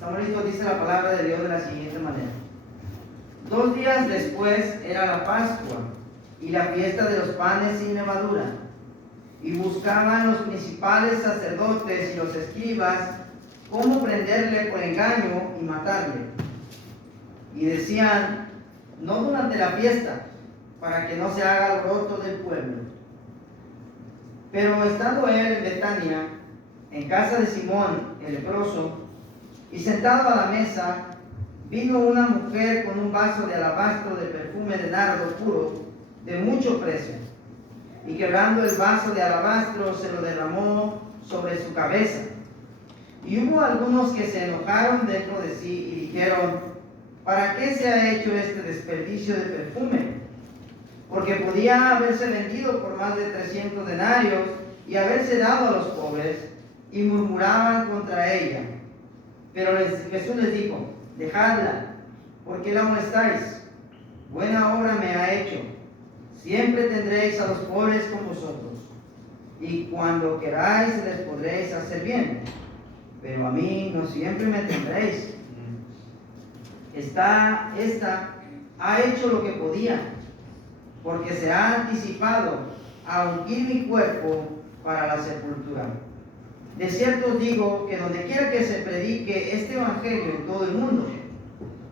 Estamos listos, dice la palabra de Dios de la siguiente manera. 2 días después era la Pascua y la fiesta de los panes sin levadura. Y buscaban los principales sacerdotes y los escribas cómo prenderle por engaño y matarle. Y decían: no durante la fiesta, para que no se haga alboroto del pueblo. Pero estando él en Betania, en casa de Simón el leproso, y sentado a la mesa, vino una mujer con un vaso de alabastro de perfume de nardo puro, de mucho precio, y quebrando el vaso de alabastro se lo derramó sobre su cabeza. Y hubo algunos que se enojaron dentro de sí y dijeron: ¿para qué se ha hecho este desperdicio de perfume? Porque podía haberse vendido por más de 300 denarios y haberse dado a los pobres. Y murmuraban contra ella. Pero Jesús les dijo: dejadla, ¿por qué la molestáis? Buena obra me ha hecho. Siempre tendréis a los pobres con vosotros, y cuando queráis les podréis hacer bien, pero a mí no siempre me tendréis. Esta ha hecho lo que podía, porque se ha anticipado a ungir mi cuerpo para la sepultura. De cierto os digo que donde quiera que se predique este evangelio en todo el mundo,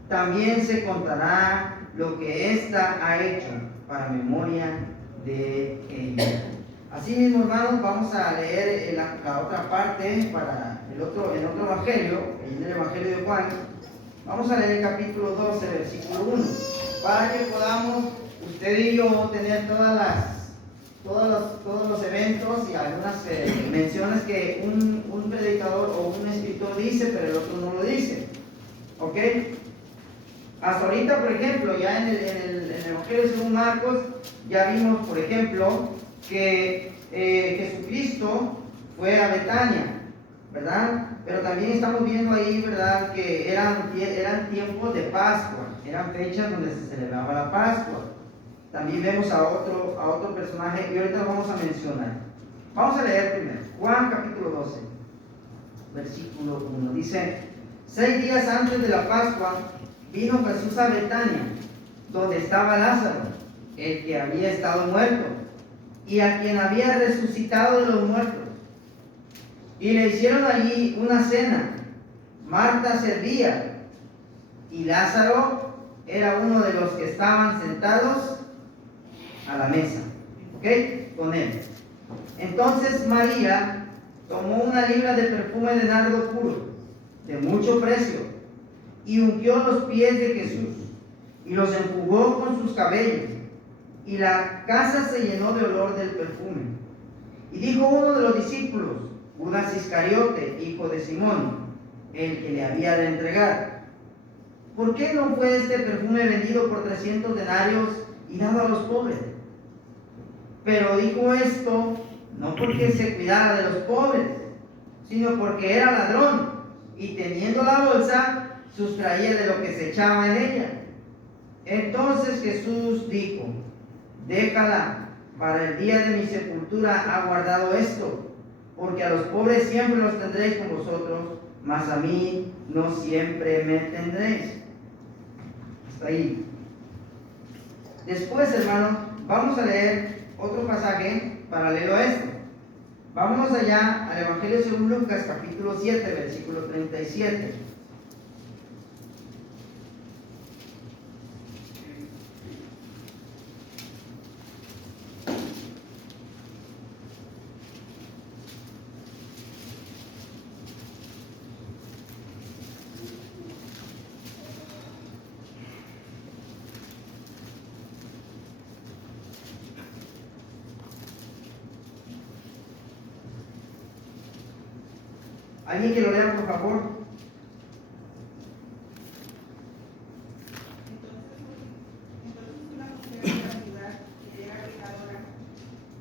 también se contará lo que ésta ha hecho para memoria de ella. Así mismo, hermanos, vamos a leer la otra parte para el otro evangelio, en el evangelio de Juan. Vamos a leer el capítulo 12, versículo 1, para que podamos, usted y yo, tener todos los eventos y algunas menciones que un predicador o un escritor dice, pero el otro no lo dice. ¿Ok? Hasta ahorita, por ejemplo, ya en el Evangelio según Marcos, ya vimos, por ejemplo, que Jesucristo fue a Betania, ¿verdad? Pero también estamos viendo ahí, ¿verdad?, que eran tiempos de Pascua, eran fechas donde se celebraba la Pascua. También vemos a otro personaje y ahorita lo vamos a mencionar. Vamos a leer primero Juan capítulo 12, versículo 1. Dice: 6 días antes de la Pascua vino Jesús a Betania, donde estaba Lázaro, el que había estado muerto, y a quien había resucitado de los muertos. Y le hicieron allí una cena. Marta servía, y Lázaro era uno de los que estaban sentados a la mesa, ¿ok?, con él. Entonces María tomó una libra de perfume de nardo puro, de mucho precio, y ungió los pies de Jesús, y los enjugó con sus cabellos, y la casa se llenó de olor del perfume. Y dijo uno de los discípulos, Judas Iscariote, hijo de Simón, el que le había de entregar: ¿por qué no fue este perfume vendido por 300 denarios y dado a los pobres? Pero dijo esto no porque se cuidara de los pobres, sino porque era ladrón, y teniendo la bolsa, sustraía de lo que se echaba en ella. Entonces Jesús dijo: déjala, para el día de mi sepultura ha guardado esto, porque a los pobres siempre los tendréis con vosotros, mas a mí no siempre me tendréis. Hasta ahí. Después, hermanos, vamos a leer otro pasaje paralelo a esto. Vámonos allá al Evangelio según Lucas, capítulo 7, versículo 37. ¿Alguien que lo lea, por favor? Entonces una mujer de la ciudad, que era pecadora,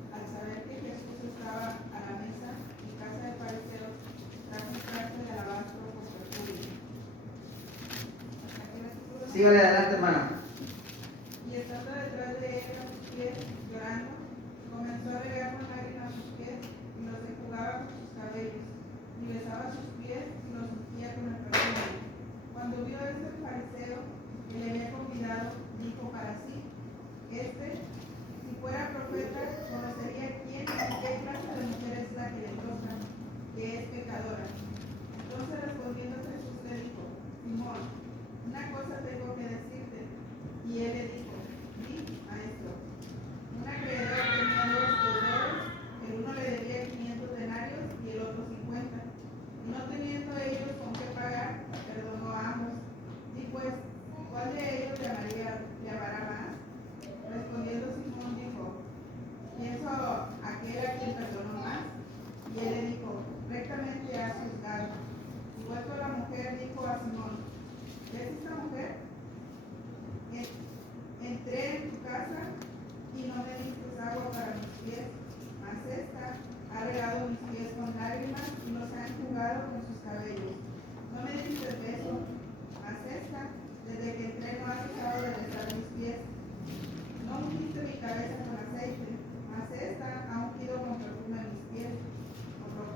al saber que Jesús estaba a la mesa en casa de fariseos, trajo un frasco de alabastro con perfume. Sígale adelante, hermana. Y estando detrás de él a sus pies, llorando, comenzó a regar con lágrimas sus pies y los enjugaba con sus cabellos, y besaba sus pies y los ungía con el perfume.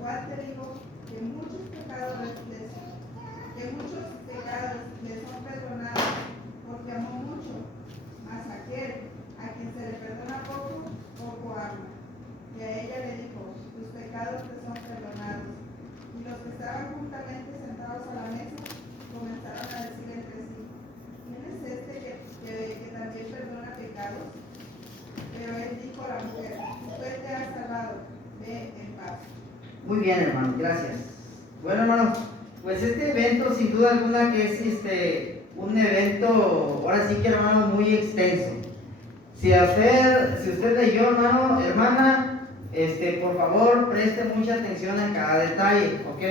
cual te digo que muchos pecados les son perdonados, porque amó mucho, mas aquel a quien se le perdona poco, poco ama. Y a ella le dijo, tus pecados te son perdonados. Y los que estaban juntamente sentados a la mesa comenzaron a decir entre sí, ¿quién es este que también perdona pecados? Pero él dijo a la mujer, tu fe te ha salvado, ve en paz. Muy bien, hermano, gracias. Bueno, hermano, pues este evento sin duda alguna que es un evento, ahora sí que, hermano, muy extenso. Si usted leyó, hermano, hermana, por favor, preste mucha atención a cada detalle, ¿ok?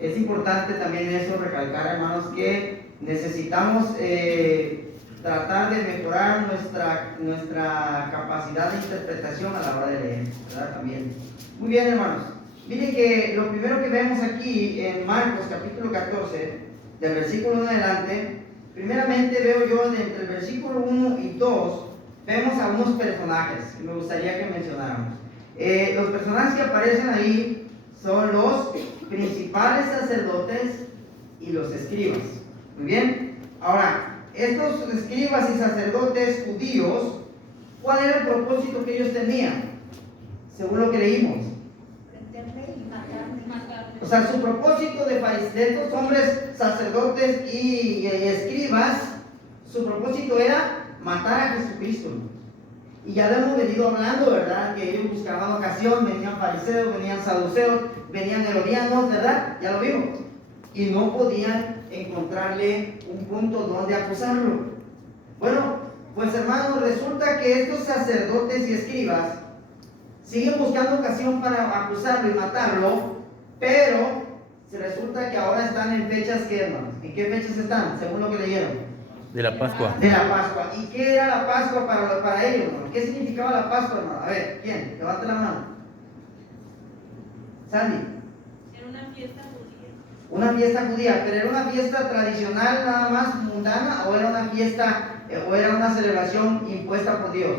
Es importante también eso, recalcar, hermanos, que necesitamos tratar de mejorar nuestra capacidad de interpretación a la hora de leer, ¿verdad? También. Muy bien, hermanos. Miren que lo primero que vemos aquí en Marcos capítulo 14, del versículo 1 en adelante, primeramente veo yo entre el versículo 1 y 2, vemos a unos personajes que me gustaría que mencionáramos. Los personajes que aparecen ahí son los principales sacerdotes y los escribas. Muy bien. Ahora, estos escribas y sacerdotes judíos, ¿cuál era el propósito que ellos tenían? Según lo que leímos. O sea, su propósito de estos hombres sacerdotes y escribas, su propósito era matar a Jesucristo. Y ya lo hemos venido hablando, ¿verdad? Que ellos buscaban ocasión, venían fariseos, venían saduceos, venían herodianos, ¿verdad? Ya lo vimos. Y no podían encontrarle un punto donde acusarlo. Bueno, pues hermanos, resulta que estos sacerdotes y escribas siguen buscando ocasión para acusarlo y matarlo, pero se resulta que ahora están en fechas que, hermanos, ¿en qué fechas están? Según lo que leyeron. De la Pascua. De la Pascua. ¿Y qué era la Pascua para ellos, hermano? ¿Qué significaba la Pascua, hermano? A ver, ¿quién? Levante la mano. Sandy. Era una fiesta judía. Una fiesta judía, pero ¿era una fiesta tradicional nada más mundana o era una fiesta o era una celebración impuesta por Dios?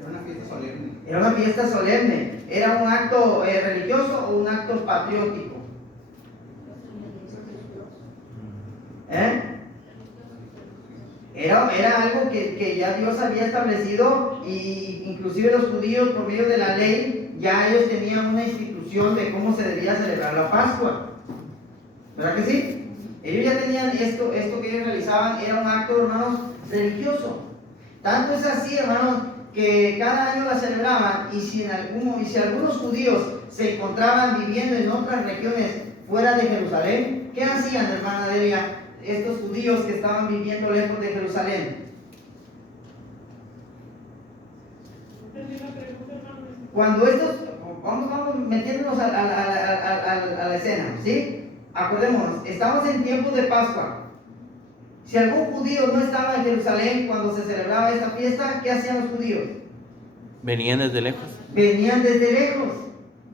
Era una fiesta solemne. Era una fiesta solemne. ¿Era un acto religioso o un acto patriótico? Era algo que ya Dios había establecido, y inclusive los judíos por medio de la ley ya ellos tenían una institución de cómo se debía celebrar la Pascua. ¿Verdad que sí? Ellos ya tenían esto que ellos realizaban, era un acto, hermanos, religioso. Tanto es así, hermanos, que cada año la celebraban, y si algunos judíos se encontraban viviendo en otras regiones fuera de Jerusalén, ¿qué hacían, hermana Delia, estos judíos que estaban viviendo lejos de Jerusalén? Cuando estos, vamos metiéndonos a la escena, ¿sí? Acordémonos, estamos en tiempos de Pascua. Si algún judío no estaba en Jerusalén cuando se celebraba esta fiesta, ¿qué hacían los judíos? Venían desde lejos. Venían desde lejos,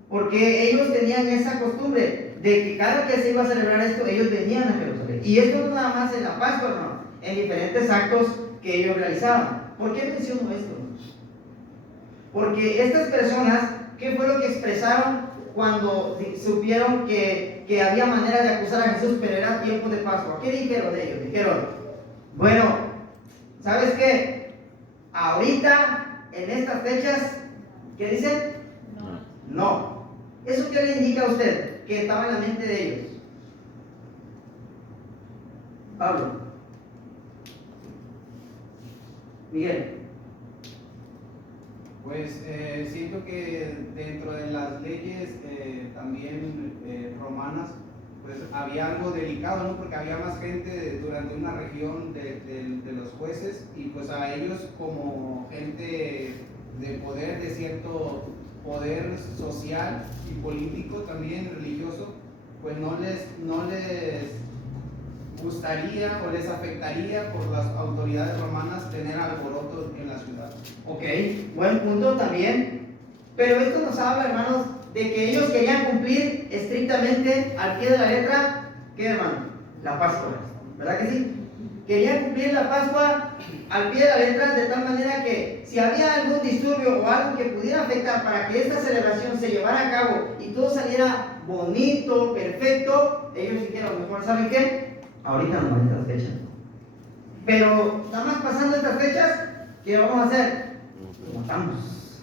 porque ellos tenían esa costumbre de que cada que se iba a celebrar esto, ellos venían a Jerusalén. Y esto no nada más en la Pascua, hermano, en diferentes actos que ellos realizaban. ¿Por qué menciono esto? Porque estas personas, ¿qué fue lo que expresaron cuando supieron que había manera de acusar a Jesús, pero era tiempo de Pascua? ¿Qué dijeron ellos? Dijeron, bueno, ¿sabes qué? Ahorita, en estas fechas, ¿qué dicen? No. ¿Eso qué le indica a usted? Que estaba en la mente de ellos. Pablo. Miguel. Pues siento que dentro de las leyes también romanas, pues había algo delicado, ¿no? Porque había más gente durante una región de los jueces, y pues a ellos como gente de poder, de cierto poder social y político, también religioso, pues no les gustaría o les afectaría por las autoridades romanas tener alboroto en la ciudad. Ok, buen punto también. Pero esto nos habla, hermanos, de que ellos querían cumplir estrictamente al pie de la letra, ¿qué, hermano? La Pascua, ¿verdad que sí? querían cumplir la Pascua al pie de la letra, de tal manera que si había algún disturbio o algo que pudiera afectar para que esta celebración se llevara a cabo y todo saliera bonito, perfecto, ellos dijeron, mejor, ¿saben qué? Ahorita no, en estas fechas. Pero nada más pasando estas fechas, ¿qué vamos a hacer? Como estamos.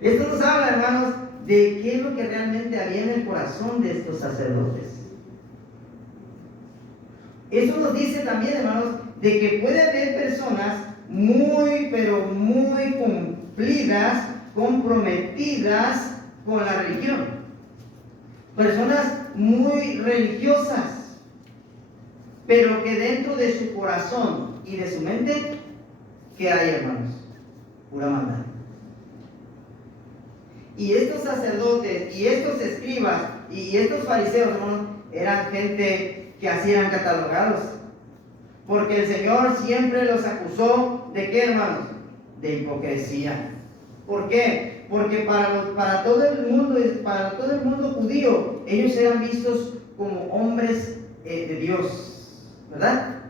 Esto nos habla, hermanos, de qué es lo que realmente había en el corazón de estos sacerdotes. Eso nos dice también, hermanos, de que puede haber personas muy, pero muy cumplidas, comprometidas con la religión. Personas muy religiosas, pero que dentro de su corazón y de su mente, ¿qué hay, hermanos? Pura maldad. Y estos sacerdotes, y estos escribas, y estos fariseos, hermanos, eran gente que así eran catalogados. Porque el Señor siempre los acusó ¿de qué, hermanos? De hipocresía. ¿Por qué? Porque para todo el mundo judío, ellos eran vistos como hombres de Dios, ¿verdad?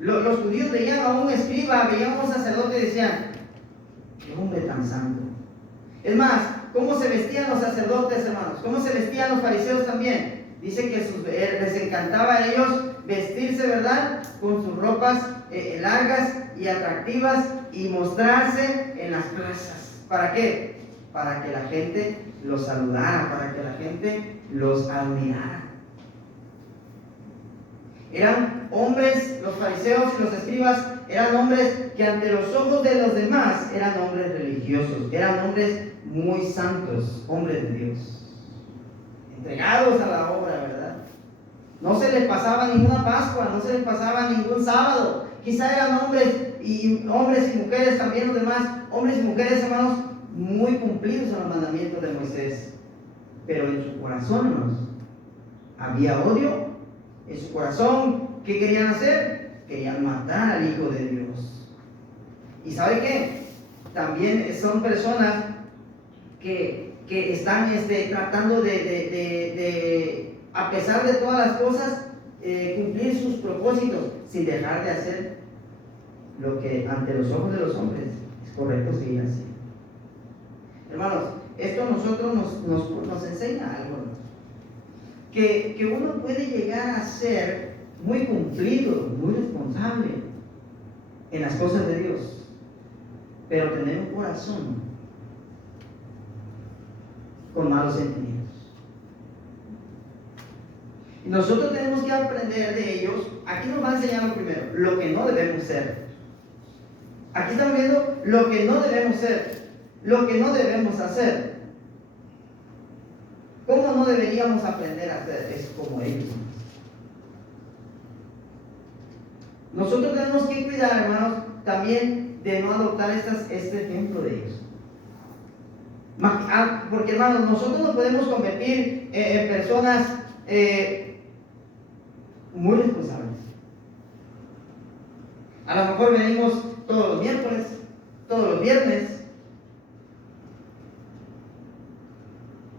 Los judíos veían a un escriba, veían a un sacerdote y decían, qué hombre tan santo. Es más, ¿cómo se vestían los sacerdotes, hermanos? ¿Cómo se vestían los fariseos también? Dice que les encantaba a ellos vestirse, ¿verdad? Con sus ropas largas y atractivas y mostrarse en las plazas. ¿Para qué? Para que la gente los saludara, para que la gente los admirara. Eran hombres, los fariseos y los escribas, eran hombres que ante los ojos de los demás eran hombres religiosos, eran hombres muy santos, hombres de Dios, entregados a la obra, ¿verdad? No se les pasaba ninguna Pascua, no se les pasaba ningún sábado. Quizá eran hombres y mujeres también, los demás, hombres y mujeres, hermanos, muy cumplidos en los mandamientos de Moisés. Pero en su corazón, hermanos, había odio. En su corazón, ¿qué querían hacer? Querían matar al Hijo de Dios. ¿Y sabe qué? También son personas que están tratando de, a pesar de todas las cosas, cumplir sus propósitos sin dejar de hacer lo que ante los ojos de los hombres es correcto seguir así. Hermanos, esto a nosotros nos enseña algo, hermanos. Que uno puede llegar a ser muy cumplido, muy responsable en las cosas de Dios, pero tener un corazón con malos sentimientos. Y nosotros tenemos que aprender de ellos. Aquí nos va a enseñar lo primero, lo que no debemos ser. Aquí estamos viendo lo que no debemos ser, lo que no debemos hacer. ¿Cómo no deberíamos aprender a hacer? Es como ellos. Nosotros tenemos que cuidar, hermanos, también de no adoptar este ejemplo de ellos. Porque, hermanos, nosotros nos podemos convertir en personas muy responsables. A lo mejor venimos todos los miércoles, todos los viernes,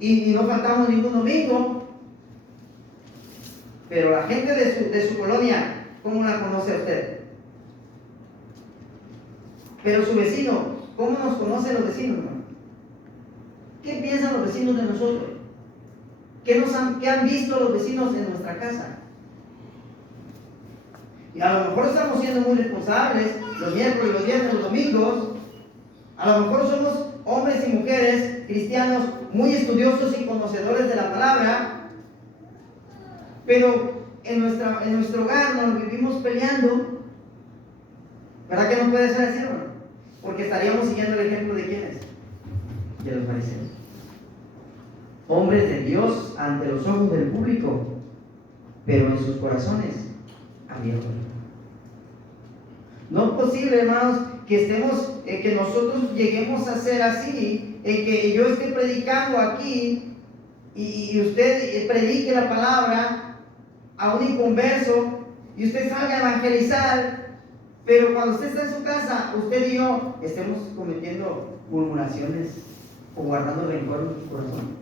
y no faltamos ningún domingo, pero la gente de su colonia, ¿cómo la conoce a usted? Pero su vecino, ¿cómo nos conocen los vecinos, hermano? ¿Qué piensan los vecinos de nosotros? ¿Qué han visto los vecinos en nuestra casa? Y a lo mejor estamos siendo muy responsables los miércoles, los viernes, los domingos. A lo mejor somos hombres y mujeres cristianos muy estudiosos y conocedores de la palabra, pero en nuestro hogar nos vivimos peleando. ¿Verdad que no puede ser así, hermano? Porque estaríamos siguiendo el ejemplo de quiénes, de los fariseos. Hombres de Dios ante los ojos del público, pero en sus corazones había odio. No es posible, hermanos, que nosotros lleguemos a ser así, en que yo esté predicando aquí y usted predique la palabra a un inconverso y usted salga a evangelizar, pero cuando usted está en su casa, usted y yo estemos cometiendo murmuraciones o guardando rencor en su corazón.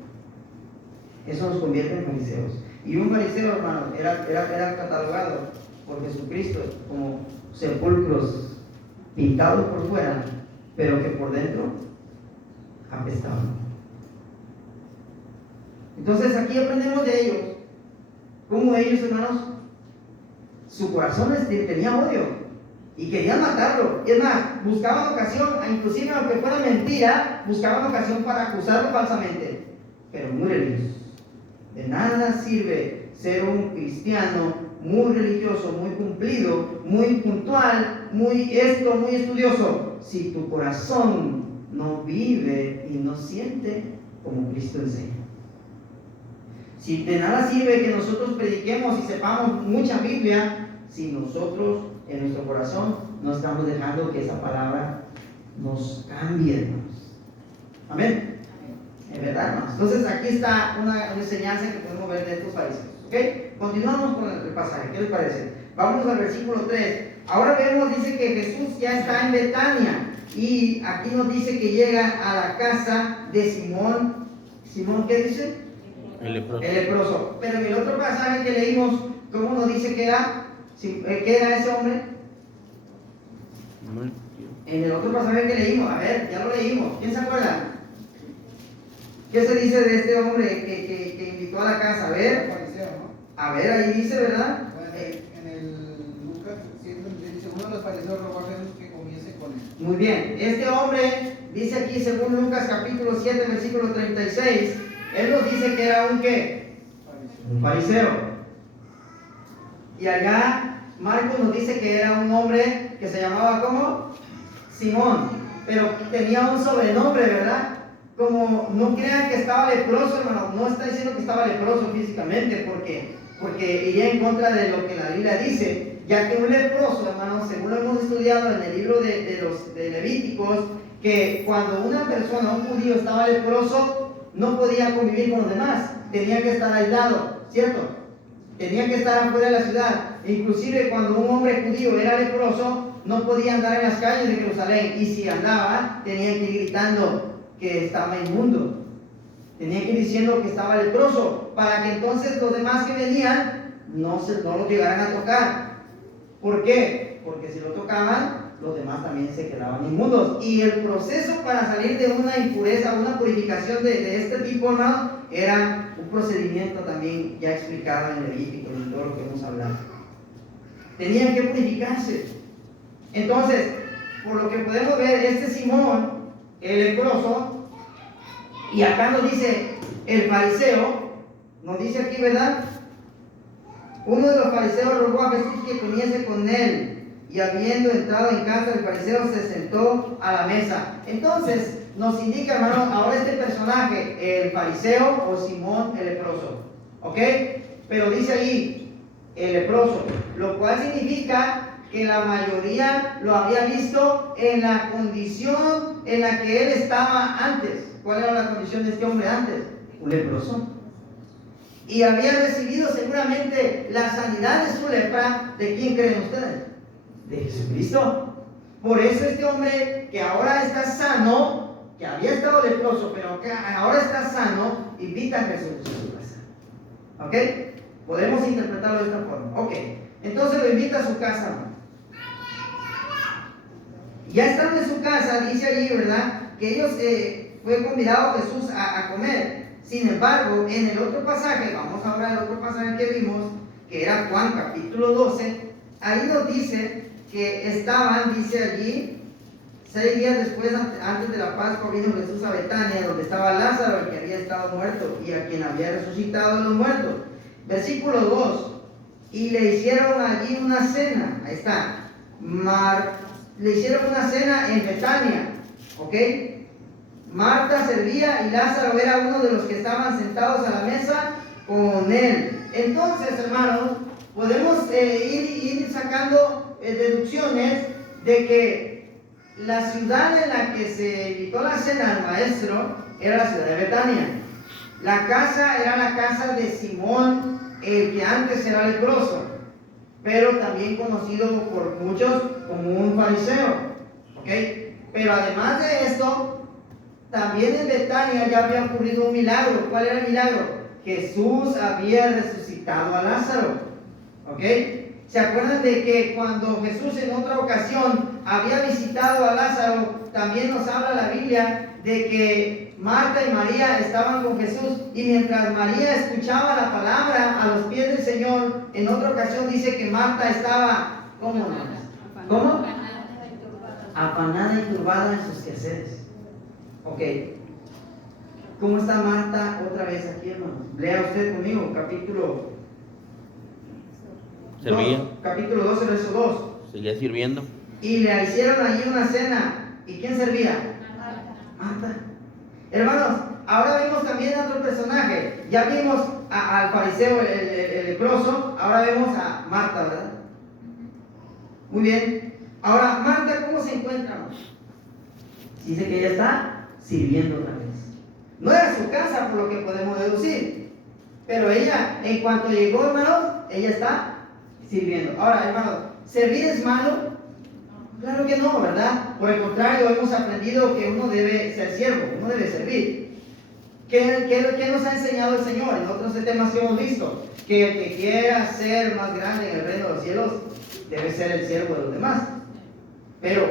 Eso nos convierte en fariseos. Y un fariseo, hermano, era catalogado por Jesucristo, como sepulcros pintados por fuera, pero que por dentro apestaban. Entonces aquí aprendemos de ellos, cómo ellos, hermanos, su corazón tenía odio y querían matarlo. Y es más, buscaban ocasión, inclusive aunque fuera mentira, buscaban ocasión para acusarlo falsamente. Pero muy religiosos. De nada sirve ser un cristiano muy religioso, muy cumplido, muy puntual, muy estudioso, si tu corazón no vive y no siente como Cristo enseña. Si de nada sirve que nosotros prediquemos y sepamos mucha Biblia, si nosotros en nuestro corazón no estamos dejando que esa palabra nos cambie, hermanos. Amén. Es verdad, hermanos. Entonces aquí está una enseñanza que podemos ver de estos fariseos. ¿Ok? Continuamos con el pasaje. ¿Qué les parece? Vamos al versículo 3. Ahora vemos, dice que Jesús ya está en Betania. Y aquí nos dice que llega a la casa de Simón. ¿Simón qué dice? El leproso. El leproso. Pero en el otro pasaje que leímos, ¿cómo nos dice que era? ¿Qué era ese hombre? En el otro pasaje que leímos, a ver, ya lo leímos. ¿Quién se acuerda? ¿Qué se dice de este hombre que invitó a la casa? A ver. Fariseo, ¿no? A ver, ahí dice, ¿verdad? Bueno, en el Lucas 7 dice, uno de los fariseos rogó a Jesús que comiese con él. Muy bien. Este hombre, dice aquí según Lucas capítulo 7, versículo 36, él nos dice que era un ¿qué? Un fariseo. Y allá Marcos nos dice que era un hombre que se llamaba ¿cómo? Simón. Pero tenía un sobrenombre, ¿verdad? Como no crean que estaba leproso, hermano, no está diciendo que estaba leproso físicamente, porque iría en contra de lo que la Biblia dice, ya que un leproso, hermano, según lo hemos estudiado en el libro de los Levíticos, que cuando una persona, un judío, estaba leproso, no podía convivir con los demás, tenía que estar aislado, ¿cierto? Tenía que estar afuera de la ciudad. Inclusive cuando un hombre judío era leproso, no podía andar en las calles de Jerusalén, y si andaba, tenía que ir gritando que estaba inmundo, tenía que ir diciendo que estaba leproso, para que entonces los demás que venían no lo llegaran a tocar. ¿Por qué? Porque si lo tocaban, los demás también se quedaban inmundos. Y el proceso para salir de una impureza, una purificación de este tipo, hermano, era un procedimiento también ya explicado en Levítico, en todo lo que hemos hablado. Tenían que purificarse. Entonces, por lo que podemos ver, este Simón, el leproso, y acá nos dice el fariseo, nos dice aquí, ¿verdad? Uno de los fariseos rogó a Jesús que comiese con él, y habiendo entrado en casa del fariseo se sentó a la mesa. Entonces nos indica, hermano, ahora este personaje, el fariseo o Simón el leproso, ¿ok? Pero dice ahí el leproso, lo cual significa que la mayoría lo había visto en la condición en la que él estaba antes. ¿Cuál era la condición de este hombre antes? Un leproso. Y había recibido seguramente la sanidad de su lepra. ¿De quién creen ustedes? De Jesucristo. Por eso este hombre que ahora está sano, que había estado leproso, pero que ahora está sano, invita a Jesús a su casa. ¿Ok? Podemos interpretarlo de esta forma. Ok. Entonces lo invita a su casa, ¿no? Ya estando en su casa, dice allí, ¿verdad? Que ellos fue convidado Jesús a comer. Sin embargo, en el otro pasaje, vamos ahora al otro pasaje que vimos, que era Juan capítulo 12, ahí nos dice que estaban, dice allí, 6 días después, antes de la Pascua, vino Jesús a Betania, donde estaba Lázaro, el que había estado muerto, y a quien había resucitado de los muertos. Versículo 2, y le hicieron allí una cena, ahí está, le hicieron una cena en Betania, ¿ok? Marta servía y Lázaro era uno de los que estaban sentados a la mesa con él. Entonces, hermanos, podemos ir sacando deducciones de que la ciudad en la que se invitó la cena al maestro era la ciudad de Betania. La casa era la casa de Simón, el que antes era leproso, pero también conocido por muchos como un fariseo, ¿ok? Pero además de esto, también en Betania ya había ocurrido un milagro. ¿Cuál era el milagro? Jesús había resucitado a Lázaro, ¿ok? ¿Se acuerdan de que cuando Jesús en otra ocasión había visitado a Lázaro, también nos habla la Biblia de que Marta y María estaban con Jesús y mientras María escuchaba la palabra a los pies del Señor, en otra ocasión dice que Marta estaba, ¿cómo no? ¿Cómo? Afanada y turbada en sus quehaceres. Ok. ¿Cómo está Marta otra vez aquí, hermano? Lea usted conmigo, capítulo Servía. 2, capítulo 12, verso 2. Seguía sirviendo. Y le hicieron allí una cena. ¿Y quién servía? Marta. Hermanos, ahora vemos también a otro personaje. Ya vimos al fariseo, el leproso. Ahora vemos a Marta, ¿verdad? Muy bien. Ahora, Marta, ¿cómo se encuentra? Dice que ella está sirviendo otra vez. No era su casa, por lo que podemos deducir. Pero ella, en cuanto llegó, hermanos, ella está sirviendo. Ahora, hermanos, ¿servir es malo? Claro que no, ¿verdad? Por el contrario, hemos aprendido que uno debe ser siervo, uno debe servir. ¿Qué nos ha enseñado el Señor en otros temas que hemos visto? Que el que quiera ser más grande en el reino de los cielos debe ser el siervo de los demás. Pero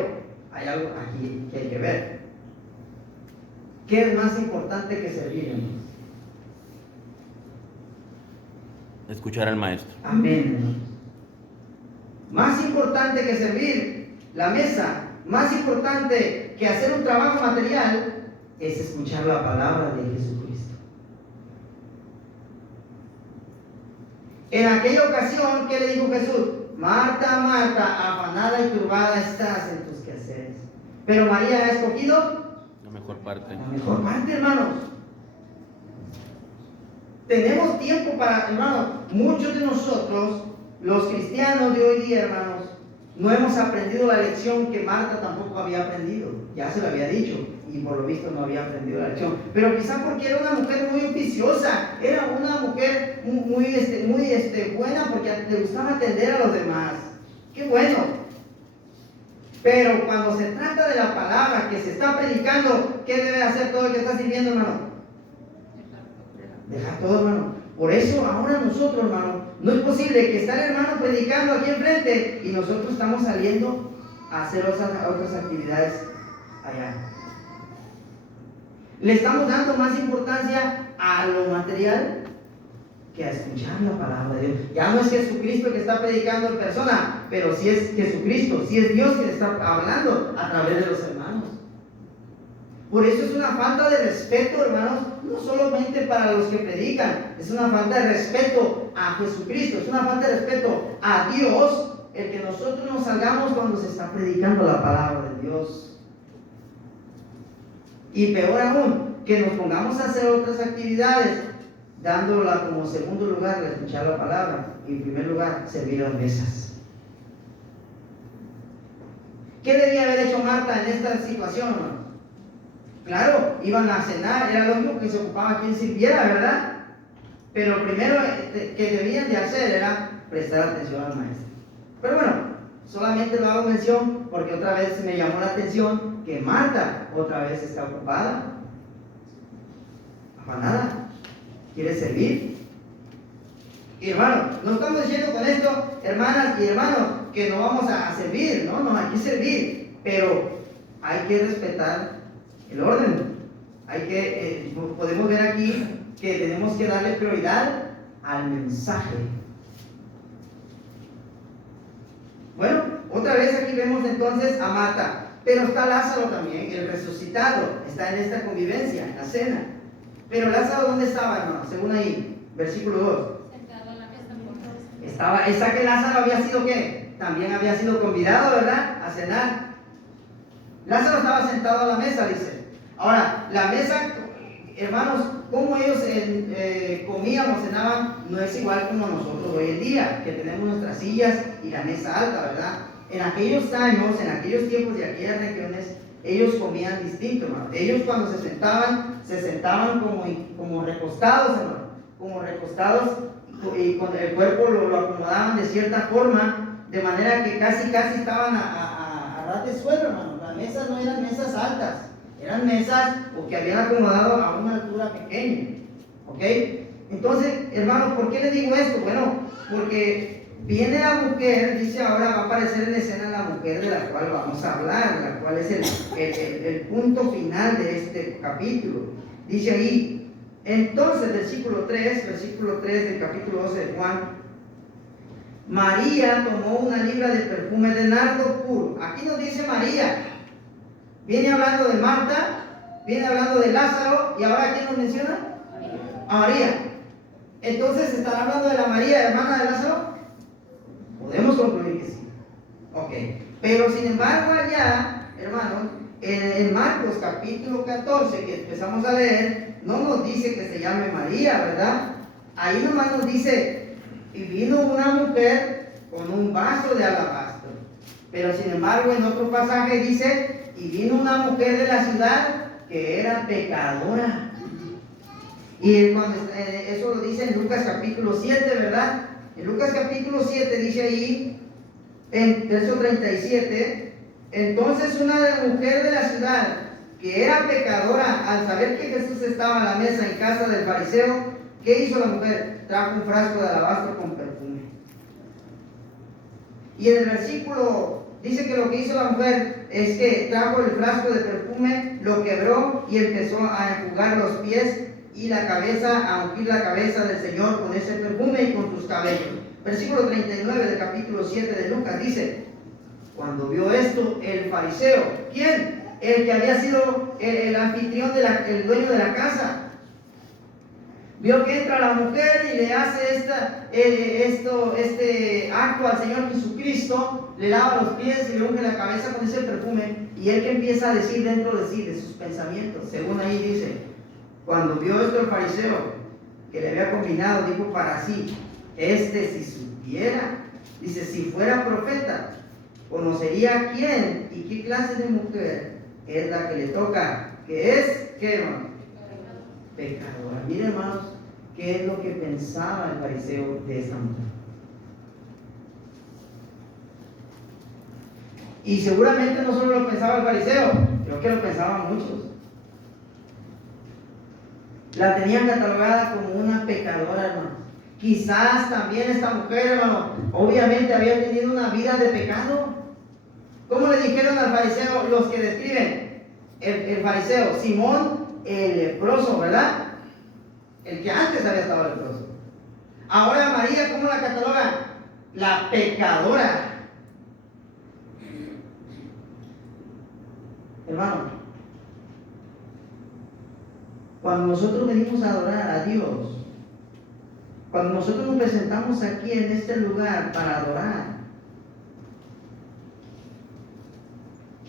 hay algo aquí que hay que ver. ¿Qué es más importante que servir, hermanos? Escuchar al maestro. Amén, hermanos. Más importante que servir la mesa, más importante que hacer un trabajo material, es escuchar la palabra de Jesucristo. En aquella ocasión, ¿qué le dijo Jesús? Marta, Marta, afanada y turbada estás en tus quehaceres. Pero María ha escogido La mejor parte. la mejor parte, hermanos. Tenemos tiempo para, hermanos, muchos de nosotros, los cristianos de hoy día, hermanos, no hemos aprendido la lección que Marta tampoco había aprendido. Ya se lo había dicho y por lo visto no había aprendido la lección. Pero quizá porque era una mujer muy oficiosa, era una mujer muy buena porque le gustaba atender a los demás. ¡Qué bueno! Pero cuando se trata de la palabra que se está predicando, ¿qué debe hacer todo el que está sirviendo, hermano? Dejar todo, hermano. Por eso ahora nosotros, hermano, no es posible que está el hermano predicando aquí enfrente y nosotros estamos saliendo a hacer otras actividades allá. Le estamos dando más importancia a lo material que a escuchar la palabra de Dios. Ya no es Jesucristo que está predicando en persona, pero sí es Jesucristo, sí es Dios que está hablando a través de los hermanos. Por eso es una falta de respeto, hermanos, no solamente para los que predican, es una falta de respeto a Jesucristo, es una falta de respeto a Dios el que nosotros nos salgamos cuando se está predicando la palabra de Dios. Y peor aún, que nos pongamos a hacer otras actividades, dándola como segundo lugar de escuchar la palabra, y en primer lugar, servir las mesas. ¿Qué debía haber hecho Marta en esta situación, hermanos? Claro, iban a cenar, era lógico que se ocupaba quien sirviera, ¿verdad? Pero lo primero que debían de hacer era prestar atención al maestro. Pero bueno, solamente lo hago mención porque otra vez me llamó la atención que Marta otra vez está ocupada, afanada, quiere servir. Y hermano, no estamos diciendo con esto, hermanas y hermanos, que no vamos a servir, no, hay que servir, pero hay que respetar el orden. Podemos ver aquí que tenemos que darle prioridad al mensaje. Bueno, otra vez aquí vemos entonces a Marta, pero está Lázaro también, el resucitado, está en esta convivencia, en la cena. Pero Lázaro, ¿dónde estaba, hermano? Según ahí, versículo 2. Sentado a la mesa por Esa que Lázaro había sido, ¿qué? También había sido convidado, ¿verdad? A cenar. Lázaro estaba sentado a la mesa, dice. Ahora, la mesa, hermanos, como ellos comían o cenaban, no es igual como nosotros hoy en día, que tenemos nuestras sillas y la mesa alta, ¿verdad? En aquellos años, en aquellos tiempos y aquellas regiones, ellos comían distinto, hermano. Ellos cuando se sentaban como recostados, hermano, como recostados, y con el cuerpo lo acomodaban de cierta forma, de manera que casi estaban a ras de suelo, hermano. Las mesas no eran mesas altas, eran mesas o que habían acomodado a una altura pequeña, ¿ok? Entonces, hermano, ¿por qué le digo esto? Bueno, porque viene la mujer, dice ahora va a aparecer en escena la mujer de la cual vamos a hablar, la cual es el punto final de este capítulo. Dice ahí, entonces, versículo 3 del capítulo 12 de Juan, María tomó una libra de perfume de nardo puro. Aquí nos dice María, viene hablando de Marta, viene hablando de Lázaro, y ahora ¿quién nos menciona? A María. Entonces, ¿estará hablando de la María, hermana de Lázaro? Podemos concluir que sí. Ok. Pero sin embargo, allá, hermanos, en Marcos capítulo 14, que empezamos a leer, no nos dice que se llame María, ¿verdad? Ahí nomás nos dice, y vino una mujer con un vaso de alabastro. Pero sin embargo, en otro pasaje dice, y vino una mujer de la ciudad que era pecadora. Y cuando, eso lo dice en Lucas capítulo 7, ¿verdad? En Lucas capítulo 7 dice ahí, en verso 37, entonces una mujer de la ciudad que era pecadora, al saber que Jesús estaba a la mesa en casa del fariseo, ¿qué hizo la mujer? Trajo un frasco de alabastro con perfume. Y en el versículo dice que lo que hizo la mujer es que trajo el frasco de perfume, lo quebró y empezó a enjugar los pies y la cabeza, a ungir la cabeza del Señor con ese perfume y con sus cabellos. Versículo 39 del capítulo 7 de Lucas dice, cuando vio esto, el fariseo, ¿quién? El que había sido el anfitrión, el dueño de la casa, vio que entra la mujer y le hace este acto al Señor Jesucristo, le lava los pies y le unge la cabeza con ese perfume, y él que empieza a decir dentro de sí, de sus pensamientos, según ahí dice, cuando vio esto el fariseo, que le había combinado, dijo para sí, si supiera, dice, si fuera profeta, conocería quién y qué clase de mujer es la que le toca, que es, ¿qué, hermano? Pecadora. Miren, hermanos, qué es lo que pensaba el fariseo de esta mujer. Y seguramente no solo lo pensaba el fariseo, creo que lo pensaban muchos. La tenían catalogada como una pecadora, hermano. Quizás también esta mujer, hermano, obviamente había tenido una vida de pecado. ¿Cómo le dijeron al fariseo los que describen? El fariseo, Simón el leproso, ¿verdad? El que antes había estado leproso. Ahora María, ¿cómo la cataloga? La pecadora. Hermano, cuando nosotros venimos a adorar a Dios, cuando nosotros nos presentamos aquí en este lugar para adorar,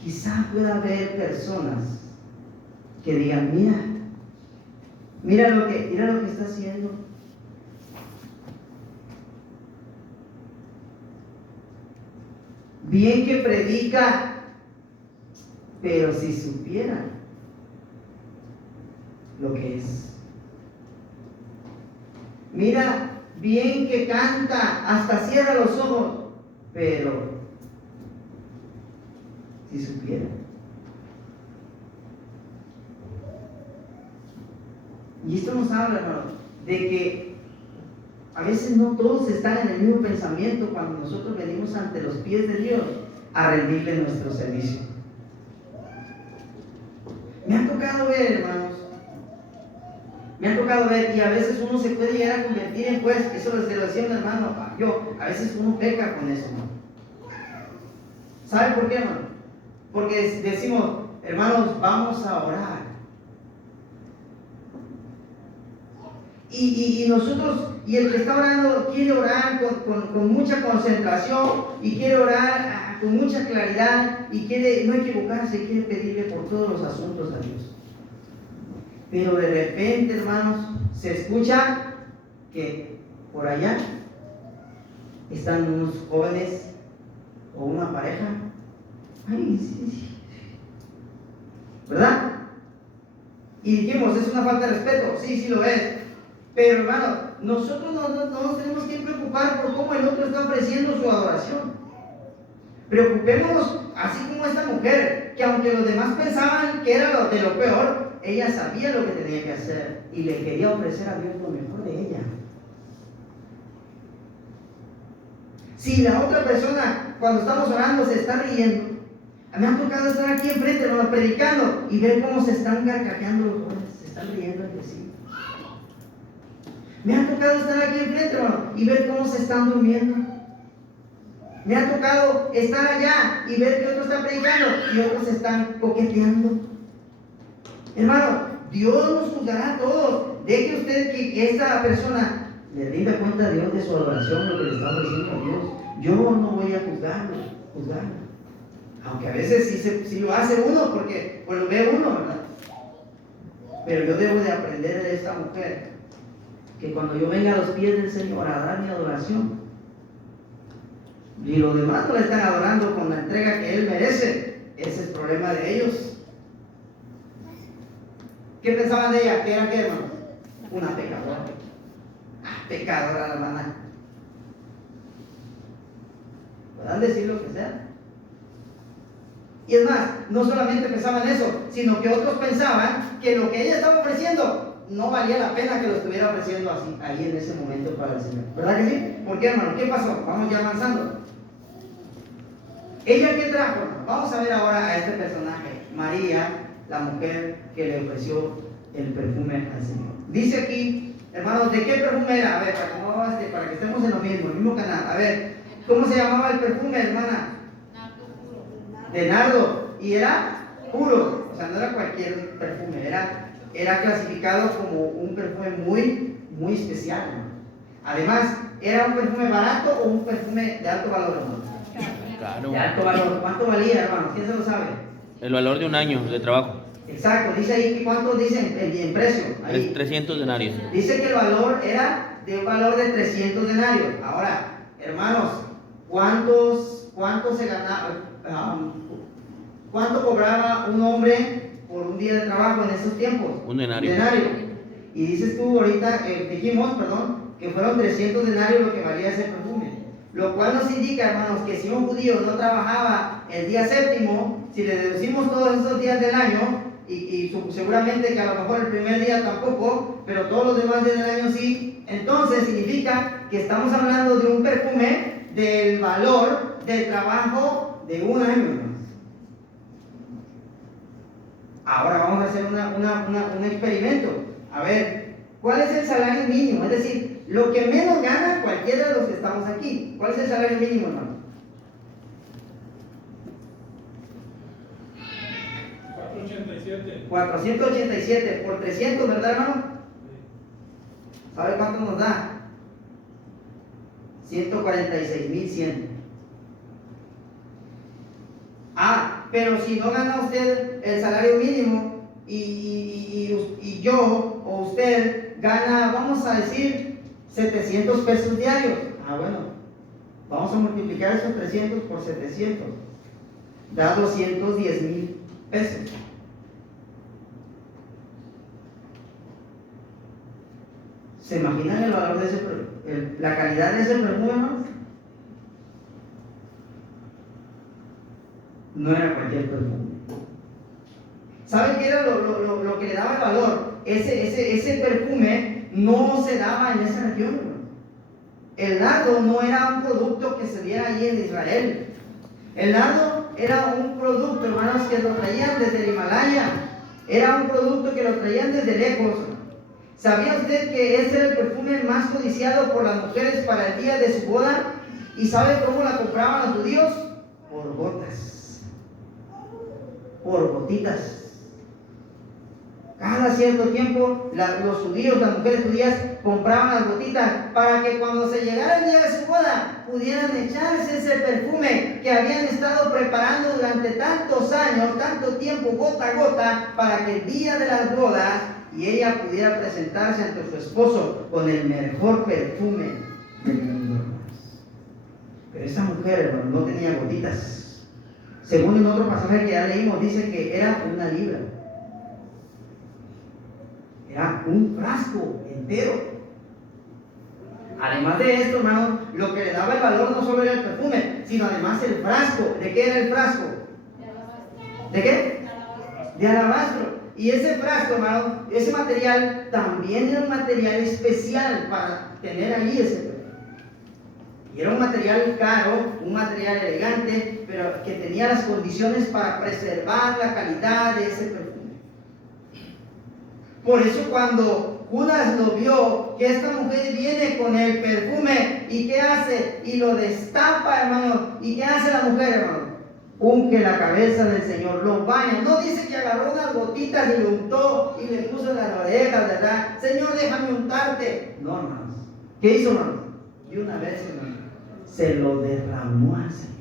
quizá pueda haber personas que digan, mira lo que está haciendo. Bien que predica, pero si supiera lo que es. Mira, bien que canta, hasta cierra los ojos, pero si supiera. Y esto nos habla, hermano, de que a veces no todos están en el mismo pensamiento cuando nosotros venimos ante los pies de Dios a rendirle nuestro servicio. Me ha tocado ver, hermanos, y a veces uno se puede llegar a convertir en juez. Eso lo decía un hermano, a veces uno peca con eso, ¿no? ¿Sabe por qué, hermano? Porque decimos, hermanos, vamos a orar. Y nosotros, y el que está orando quiere orar con mucha concentración y quiere orar con mucha claridad y quiere no equivocarse, quiere pedirle por todos los asuntos a Dios. Pero de repente, hermanos, se escucha que por allá están unos jóvenes o una pareja. Ay, sí. ¿Verdad? Y dijimos, es una falta de respeto. Sí lo es. Pero, hermano, nosotros no nos tenemos que preocupar por cómo el otro está ofreciendo su adoración. Preocupémonos, así como esta mujer, que aunque los demás pensaban que era de lo peor, ella sabía lo que tenía que hacer y le quería ofrecer a Dios lo mejor de ella. Si la otra persona, cuando estamos orando, se está riendo, me ha tocado estar aquí enfrente, hermano, predicando y ver cómo se están carcajeando los jóvenes, se están riendo entre sí. Me ha tocado estar aquí enfrente, hermano, y ver cómo se están durmiendo. Me ha tocado estar allá y ver que otros están predicando y otros están coqueteando. Hermano, Dios nos juzgará a todos. Deje usted que esta persona le rinda cuenta a Dios de su adoración, lo que le está ofreciendo a Dios. Yo no voy a juzgarlo. Aunque a veces sí lo hace uno, porque pues lo ve uno, ¿verdad? Pero yo debo de aprender de esta mujer que cuando yo venga a los pies del Señor a dar mi adoración, y los demás no le están adorando con la entrega que Él merece, ese es el problema de ellos. ¿Qué pensaban de ella? ¿Qué era qué, hermano? Una pecadora. Pecadora la hermana. Podrán decir lo que sea. Y es más, no solamente pensaban eso, sino que otros pensaban que lo que ella estaba ofreciendo no valía la pena que lo estuviera ofreciendo así, ahí en ese momento para el Señor. ¿Verdad que sí? ¿Por qué, hermano? ¿Qué pasó? Vamos ya avanzando. ¿Ella qué trajo? Vamos a ver ahora a este personaje, María, la mujer que le ofreció el perfume al Señor. Dice aquí, hermanos, ¿de qué perfume era? A ver, para que estemos en lo mismo canal. A ver, ¿cómo se llamaba el perfume, hermana? De nardo. Y era puro, o sea, no era cualquier perfume, era clasificado como un perfume muy especial, hermano. Además, ¿era un perfume barato o un perfume de alto valor, hermano? Claro. De alto valor. ¿Cuánto valía, hermano? ¿Quién se lo sabe? El valor de un año de trabajo. Exacto, dice ahí que cuánto dicen en precio. Ahí. 300 denarios. Dice que el valor era de un valor de 300 denarios. Ahora, hermanos, ¿cuánto se ganaba? ¿Cuánto cobraba un hombre por un día de trabajo en esos tiempos? Un denario. Y dices tú ahorita, dijimos, que fueron 300 denarios lo que valía ese perfume. Lo cual nos indica, hermanos, que si un judío no trabajaba el día séptimo, si le deducimos todos esos días del año, y seguramente que a lo mejor el primer día tampoco, pero todos los demás días del año sí, entonces significa que estamos hablando de un perfume del valor del trabajo de un año, hermanos. Ahora vamos a hacer un experimento. A ver, ¿cuál es el salario mínimo? Es decir, lo que menos gana cualquiera de los que estamos aquí. ¿Cuál es el salario mínimo, hermano? 487 por 300, ¿verdad, hermano? ¿Sabe cuánto nos da? 146,100. Pero si no gana usted el salario mínimo y yo o usted gana, vamos a decir, 700 pesos diarios. Bueno, vamos a multiplicar esos 300 por 700. Da 210,000 pesos. ¿Se imaginan el valor de ese la calidad de ese perfume, hermanos? No era cualquier perfume. ¿Saben qué era lo que le daba el valor? Ese perfume no se daba en esa región, hermano. El nardo no era un producto que se diera allí en Israel. El nardo era un producto, hermanos, que lo traían desde el Himalaya. Era un producto que lo traían desde lejos. ¿Sabía usted que ese era el perfume más codiciado por las mujeres para el día de su boda? ¿Y sabe cómo la compraban los judíos? Por gotas. Por gotitas. Cada cierto tiempo los judíos, las mujeres judías compraban las gotitas para que cuando se llegara el día de su boda pudieran echarse ese perfume que habían estado preparando durante tantos años, tanto tiempo, gota a gota, para que el día de las bodas y ella pudiera presentarse ante su esposo con el mejor perfume del mundo. Pero esa mujer, hermano, no tenía gotitas. Según en otro pasaje que ya leímos, dice que era una libra. Era un frasco entero. Además de esto, hermano, lo que le daba el valor no solo era el perfume, sino además el frasco. ¿De qué era el frasco? ¿De qué? De alabastro. Y ese frasco, hermano, ese material también era un material especial para tener ahí ese perfume. Y era un material caro, un material elegante, pero que tenía las condiciones para preservar la calidad de ese perfume. Por eso cuando Judas lo vio, que esta mujer viene con el perfume, ¿y qué hace? Y lo destapa, hermano. ¿Y qué hace la mujer, hermano? Unge la cabeza del Señor, lo baña. No dice que agarró unas gotitas y lo untó y le puso en las orejas, ¿verdad? Señor, déjame untarte. No, hermanos. ¿Qué hizo, hermano? Y una vez, hermano, se lo derramó al Señor.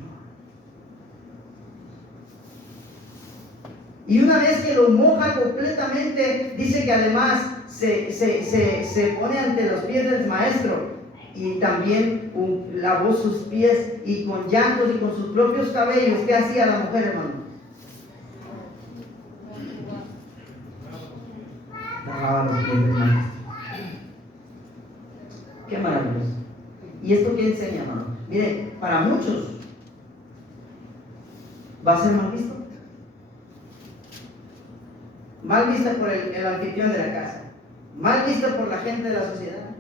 Y una vez que lo moja completamente, dice que además se pone ante los pies del maestro y también lavó sus pies y con llantos y con sus propios cabellos. ¿Qué hacía la mujer, hermano? Lavaba los pies del maestro. Qué maravilloso. ¿Y esto qué enseña, hermano? Mire, para muchos va a ser mal visto. Mal vista por el anfitrión de la casa, mal vista por la gente de la sociedad,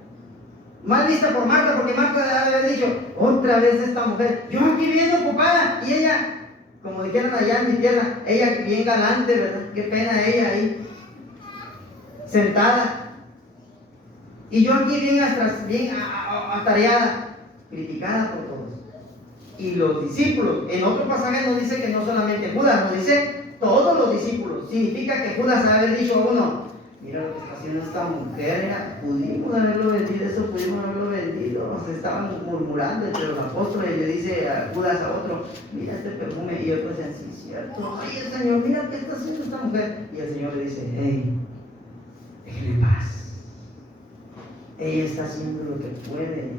mal vista por Marta, porque Marta le había dicho, otra vez esta mujer, yo aquí bien ocupada, y ella, como dijeron allá en mi tierra, ella bien galante, ¿verdad? Qué pena ella ahí, sentada, y yo aquí bien atareada, criticada por todos. Y los discípulos, en otro pasaje nos dice que no solamente Judas, nos dice todos los discípulos. Significa que Judas haber dicho a uno, mira lo que está haciendo esta mujer, mira, pudimos haberlo vendido, eso pudimos haberlo vendido. Nos estaban murmurando entre los apóstoles, y le dice a Judas a otro, mira este perfume, y otros decían, sí, cierto, ay el Señor, mira qué está haciendo esta mujer. Y el Señor le dice, hey, déjenle paz, ella está haciendo lo que puede.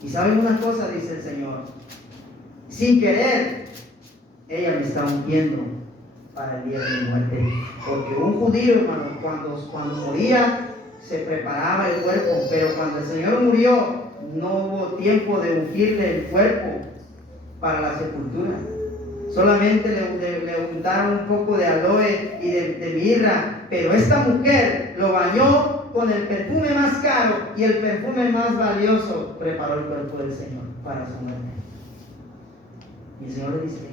Y saben una cosa, dice el Señor, sin querer, ella me está ungiendo para el día de mi muerte. Porque un judío, hermano, cuando moría, se preparaba el cuerpo, pero cuando el Señor murió, no hubo tiempo de ungirle el cuerpo para la sepultura. Solamente le untaron un poco de aloe y de mirra, pero esta mujer lo bañó con el perfume más caro y el perfume más valioso. Preparó el cuerpo del Señor para su muerte. Y el Señor le dice,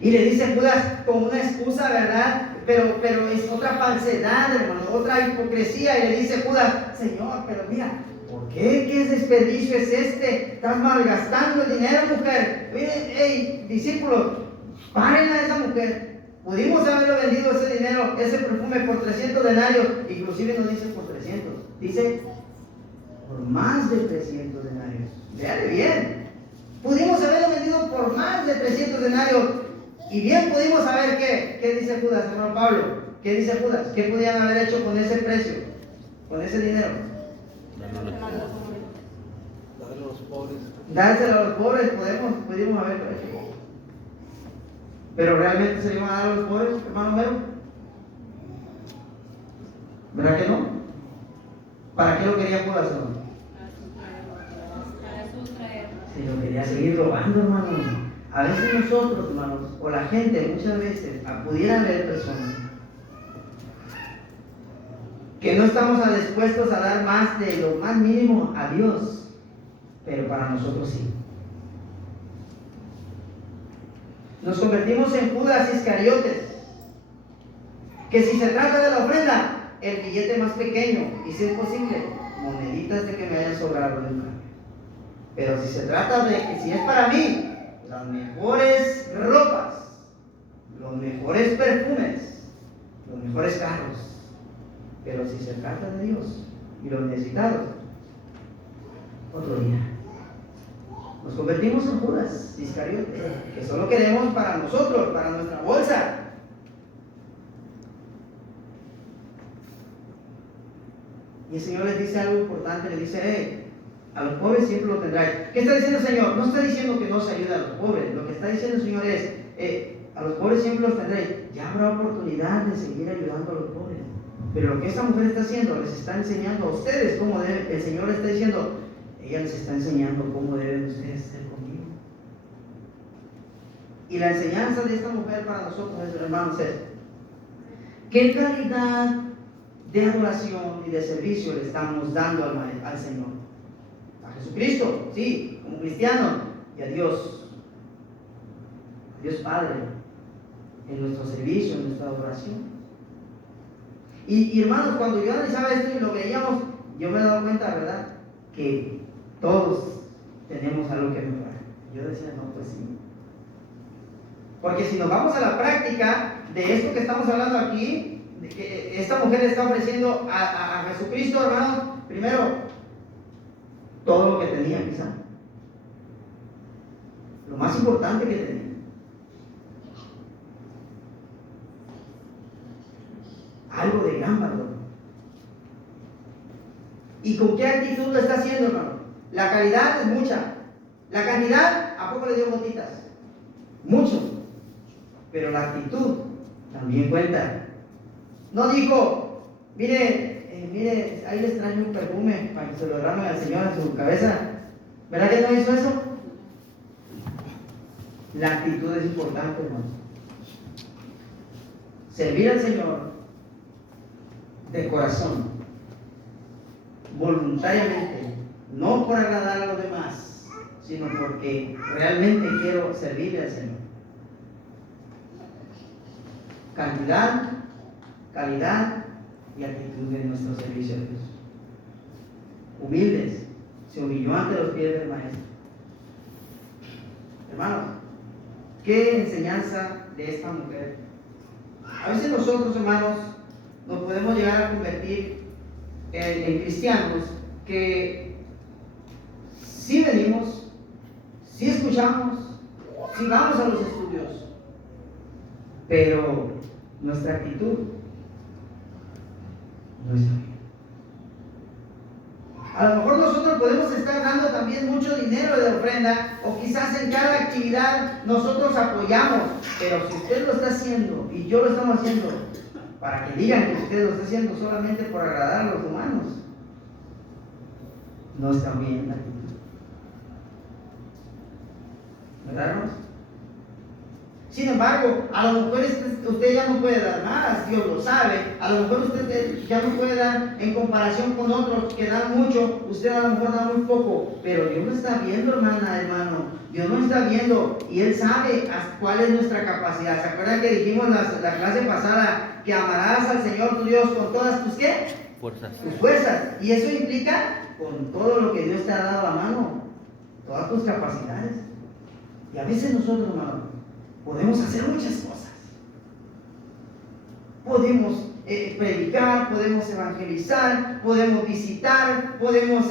y le dice Judas como una excusa, ¿verdad? Pero es otra falsedad, hermano, otra hipocresía. Y le dice Judas, Señor, pero mira, ¿por qué? ¿Qué desperdicio es este? Estás malgastando el dinero, mujer. Miren, hey, discípulos, paren a esa mujer. Pudimos haberlo vendido ese dinero, ese perfume por 300 denarios. Inclusive no dice por 300, dice por más de 300 denarios. Véale bien. Pudimos haberlo vendido por más de 300 denarios. Y bien pudimos saber qué dice Judas, hermano Pablo. ¿Qué dice Judas? ¿Qué podían haber hecho con ese precio? Con ese dinero. Dárselo a los pobres. Dárselo a los pobres, pudimos haber hecho. Pero realmente se lo iban a dar a los pobres, hermano Mero. ¿Verdad que no? ¿Para qué lo quería Judas, hermano? Se lo quería seguir robando, hermano. A veces nosotros, hermanos, o la gente, muchas veces, pudiera haber personas que no estamos dispuestos a dar más de lo más mínimo a Dios, pero para nosotros sí. Nos convertimos en Judas Iscariotes, que si se trata de la ofrenda, el billete más pequeño, y si es posible, moneditas de que me hayan sobrado de un cambio. Pero si se trata de que si es para mí, las mejores ropas, los mejores perfumes, los mejores carros. Pero si se trata de Dios y los necesitados, otro día. Nos convertimos en Judas Iscariote, que solo queremos para nosotros, para nuestra bolsa. Y el Señor les dice algo importante, le dice, a los pobres siempre lo tendráis. ¿Qué está diciendo el Señor? No está diciendo que no se ayude a los pobres. Lo que está diciendo el Señor es, a los pobres siempre los tendréis. Ya habrá oportunidad de seguir ayudando a los pobres. Pero lo que esta mujer está haciendo, les está enseñando a ustedes cómo deben. El Señor les está diciendo, ella les está enseñando cómo deben ustedes ser conmigo. Y la enseñanza de esta mujer para nosotros, hermanos, es ¿qué calidad de adoración y de servicio le estamos dando al Señor? a Jesucristo, sí, como cristiano, y a Dios Padre, en nuestro servicio, en nuestra adoración. Y hermanos, cuando yo analizaba esto y lo veíamos, yo me he dado cuenta, ¿verdad?, que todos tenemos algo que mejorar. Yo decía, no, pues sí. Porque si nos vamos a la práctica de esto que estamos hablando aquí, de que esta mujer le está ofreciendo a Jesucristo, hermanos, primero, todo lo que tenía, quizá. Lo más importante que tenía. Algo de gran valor. ¿Y con qué actitud lo está haciendo, hermano? La calidad es mucha. La cantidad, ¿a poco le dio gotitas? Mucho. Pero la actitud también cuenta. No dijo, mire, ahí les traigo un perfume para que se lo derrame al Señor en su cabeza. ¿Verdad que no hizo eso? La actitud es importante, hermano. Servir al Señor de corazón, voluntariamente, no por agradar a los demás, sino porque realmente quiero servirle al Señor. Cantidad, calidad y actitud en nuestro servicio a Dios. Humildes, se humilló ante los pies del Maestro. Hermanos, ¿qué enseñanza de esta mujer? A veces nosotros, hermanos, nos podemos llegar a convertir en cristianos que sí venimos, sí escuchamos, sí vamos a los estudios, pero nuestra actitud no está bien. A lo mejor nosotros podemos estar dando también mucho dinero de ofrenda, o quizás en cada actividad nosotros apoyamos, pero si usted lo está haciendo y yo lo estamos haciendo para que digan que usted lo está haciendo solamente por agradar a los humanos, no está bien la actitud. ¿Verdad, hermanos? Sin embargo, a lo mejor usted ya no puede dar más, Dios lo sabe. A lo mejor usted ya no puede dar en comparación con otros que dan mucho, usted a lo mejor da muy poco, pero Dios lo está viendo, hermano. Dios lo está viendo y Él sabe cuál es nuestra capacidad. ¿Se acuerdan que dijimos la clase pasada que amarás al Señor tu Dios con todas tus ¿qué? Tus fuerzas. Y eso implica con todo lo que Dios te ha dado a la mano, todas tus capacidades. Y a veces nosotros, hermano, podemos hacer muchas cosas. Podemos predicar, podemos evangelizar, podemos visitar, podemos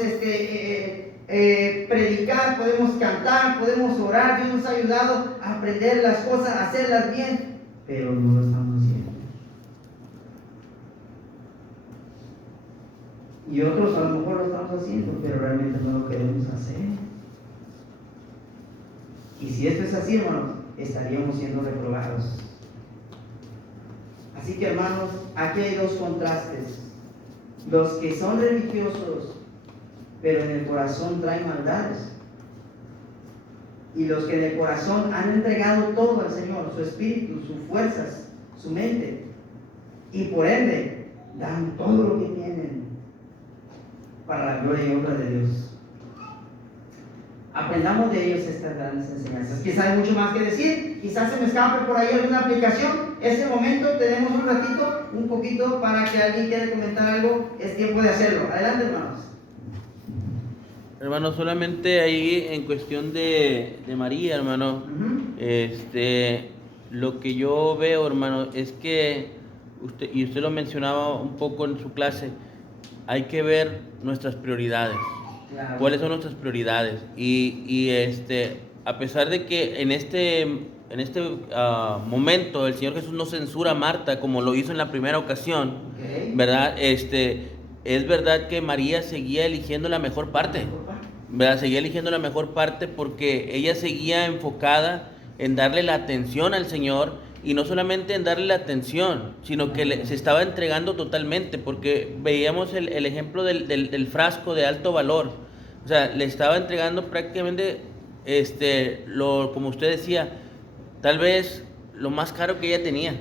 predicar, podemos cantar, podemos orar. Dios nos ha ayudado a aprender las cosas, a hacerlas bien, pero no lo estamos haciendo. Y otros a lo mejor lo estamos haciendo, pero realmente no lo queremos hacer. Y si esto es así, hermanos, estaríamos siendo reprobados. Así que, hermanos, aquí hay dos contrastes. Los que son religiosos, pero en el corazón traen maldades. Y los que en el corazón han entregado todo al Señor, su espíritu, sus fuerzas, su mente. Y por ende, dan todo lo que tienen para la gloria y honra de Dios. Aprendamos de ellos estas grandes enseñanzas. Quizás hay mucho más que decir, quizás se me escape por ahí alguna aplicación. Este momento tenemos un ratito, un poquito, para que alguien quiera comentar algo, es tiempo de hacerlo. Adelante, hermanos. Hermano, solamente ahí en cuestión de María, hermano, lo que yo veo, hermano, es que usted lo mencionaba un poco en su clase, hay que ver nuestras prioridades. Claro. ¿Cuáles son nuestras prioridades? Y a pesar de que en este momento el Señor Jesús no censura a Marta como lo hizo en la primera ocasión, okay, ¿verdad? Es verdad que María seguía eligiendo la mejor parte, ¿verdad? Seguía eligiendo la mejor parte porque ella seguía enfocada en darle la atención al Señor, y no solamente en darle la atención, sino que se estaba entregando totalmente, porque veíamos el ejemplo del frasco de alto valor. O sea, le estaba entregando prácticamente, como usted decía, tal vez lo más caro que ella tenía,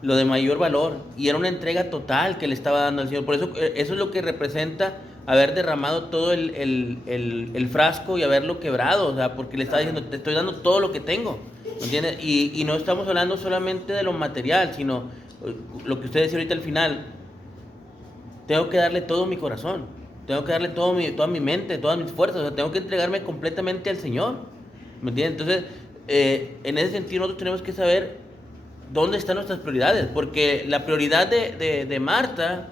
lo de mayor valor, y era una entrega total que le estaba dando al Señor. Por eso es lo que representa haber derramado todo el frasco y haberlo quebrado, o sea, porque le estaba diciendo, te estoy dando todo lo que tengo, ¿me entiendes? Y no estamos hablando solamente de lo material, sino lo que usted decía ahorita al final, tengo que darle todo mi corazón, tengo que darle toda mi mente, todas mis fuerzas, o sea, tengo que entregarme completamente al Señor, ¿me entiendes? Entonces, en ese sentido nosotros tenemos que saber dónde están nuestras prioridades, porque la prioridad de Marta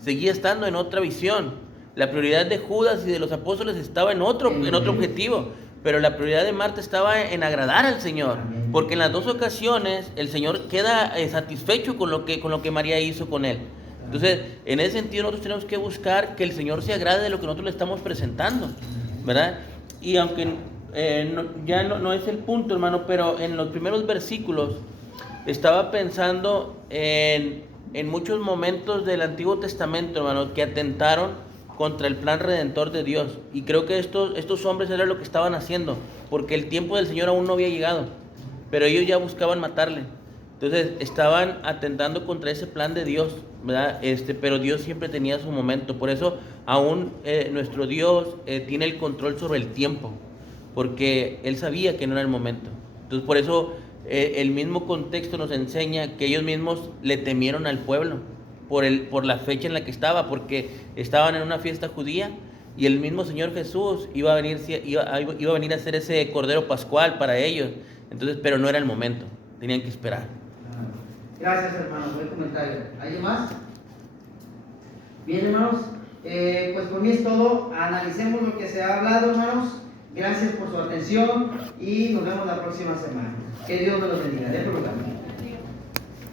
seguía estando en otra visión, la prioridad de Judas y de los apóstoles estaba en otro objetivo, pero la prioridad de Marta estaba en agradar al Señor, porque en las dos ocasiones el Señor queda satisfecho con lo que María hizo con él. Entonces, en ese sentido nosotros tenemos que buscar que el Señor se agrade de lo que nosotros le estamos presentando, ¿verdad? Y aunque no es el punto, hermano, pero en los primeros versículos estaba pensando en muchos momentos del Antiguo Testamento, hermano, que atentaron contra el plan redentor de Dios. Y creo que estos hombres era lo que estaban haciendo, porque el tiempo del Señor aún no había llegado, pero ellos ya buscaban matarle. Entonces estaban atentando contra ese plan de Dios, ¿verdad? Pero Dios siempre tenía su momento. Por eso aún nuestro Dios tiene el control sobre el tiempo, porque Él sabía que no era el momento. Entonces por eso el mismo contexto nos enseña que ellos mismos le temieron al pueblo por la fecha en la que estaba, porque estaban en una fiesta judía y el mismo Señor Jesús iba a venir a hacer ese cordero pascual para ellos. Entonces, pero no era el momento, tenían que esperar. Gracias, hermano, buen comentario. ¿Alguien más? Bien, hermanos, pues por mí es todo. Analicemos lo que se ha hablado, hermanos. Gracias por su atención y nos vemos la próxima semana. Que Dios me los bendiga.